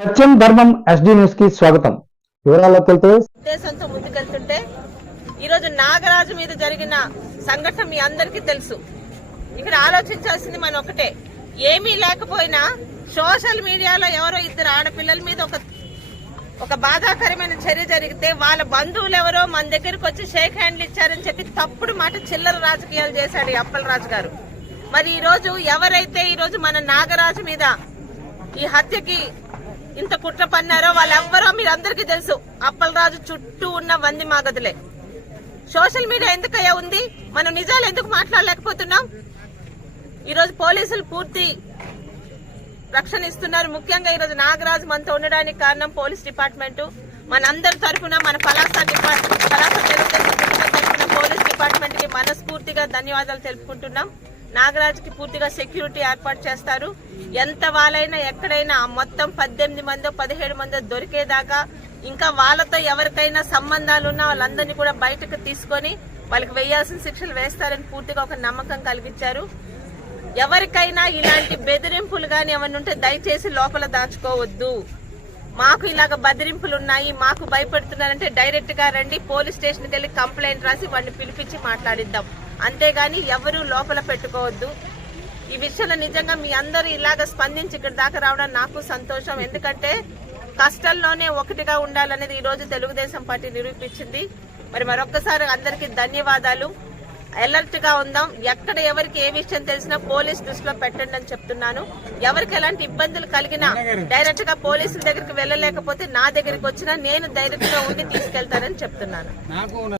సత్యం ధర్మం SD news కి స్వాగతం. వివరాల్లోకి వెళ్తే ఉద్దేశంతో ముందుకెళ్తుంటే ఈరోజు నాగరాజు మీద జరిగిన సంఘటన మీ అందరికీ తెలుసు. ఇక్కడ ఆలోచించాల్సింది మనం ఒకటే, ఏమీ లేకపోయినా సోషల్ మీడియాలో ఎవరో ఇద్దరు ఆడపిల్లల మీద ఒక బాధాకరమైన చర్య జరిగితే వాళ్ళ బంధువులు ఎవరో మన దగ్గరకు వచ్చి షేక్ హ్యాండ్లు ఇచ్చారని చెప్పి తప్పుడు మాట చిల్లర రాజకీయాలు చేశాడు ఈ అప్పలరాజు గారు. మరి ఈ రోజు ఎవరైతే ఈ రోజు మన నాగరాజు మీద ఈ హత్యకి ఇంత కుట్ర పన్నారో వాళ్ళెవ్వరో మీరందరికీ తెలుసు. అప్పలరాజు చుట్టూ ఉన్న వంది మాగదులే. సోషల్ మీడియా ఎందుకయ్యా ఉంది? మనం నిజాలు ఎందుకు మాట్లాడలేకపోతున్నాం? ఈరోజు పోలీసులు పూర్తి రక్షణ ఇస్తున్నారు. ముఖ్యంగా ఈరోజు నాగరాజు మనతో ఉండడానికి కారణం పోలీస్ డిపార్ట్మెంట్. మనందరి తరఫున మన పలాస పోలీస్ డిపార్ట్మెంట్ కి మనస్ఫూర్తిగా ధన్యవాదాలు తెలుపుకుంటున్నాం. నాగరాజుకి పూర్తిగా సెక్యూరిటీ ఏర్పాటు చేస్తారు. ఎంత వాళ్ళైనా ఎక్కడైనా మొత్తం 18 మందో 17 మందో దొరికేదాకా ఇంకా వాళ్ళతో ఎవరికైనా సంబంధాలు ఉన్నా వాళ్ళందరినీ కూడా బయటకు తీసుకొని వాళ్ళకి వేయాల్సిన శిక్షలు వేస్తారని పూర్తిగా ఒక నమ్మకం కలిగించారు. ఎవరికైనా ఇలాంటి బెదిరింపులు గాని ఏమన్నా ఉంటే దయచేసి లోపల దాచుకోవద్దు. మాకు ఇలాగ బెదిరింపులు ఉన్నాయి, మాకు భయపెడుతున్నారంటే డైరెక్ట్ గా రండి, పోలీస్ స్టేషన్కి వెళ్లి కంప్లైంట్ రాసి వాడిని పిలిపించి మాట్లాడిద్దాం. అంతేగాని ఎవరు లోపల పెట్టుకోవద్దు. ఈ విషయంలో నిజంగా మీ అందరూ ఇలాగ స్పందించి ఇక్కడ దాకా రావడం నాకు సంతోషం. ఎందుకంటే కష్టాల్లోనే ఒకటిగా ఉండాలనేది ఈ రోజు తెలుగుదేశం పార్టీ నిరూపించింది. మరొక్కసారి అందరికీ ధన్యవాదాలు. అలర్ట్ గా ఉందాం. ఎక్కడ ఎవరికి ఏ విషయం తెలిసినా పోలీస్ దృష్టిలో పెట్టండి అని చెప్తున్నాను. ఎవరికి ఎలాంటి ఇబ్బందులు కలిగినా డైరెక్ట్ గా పోలీసుల దగ్గరికి వెళ్ళలేకపోతే నా దగ్గరికి వచ్చినా నేను డైరెక్ట్ గా ఉండి తీసుకెళ్తానని చెప్తున్నాను.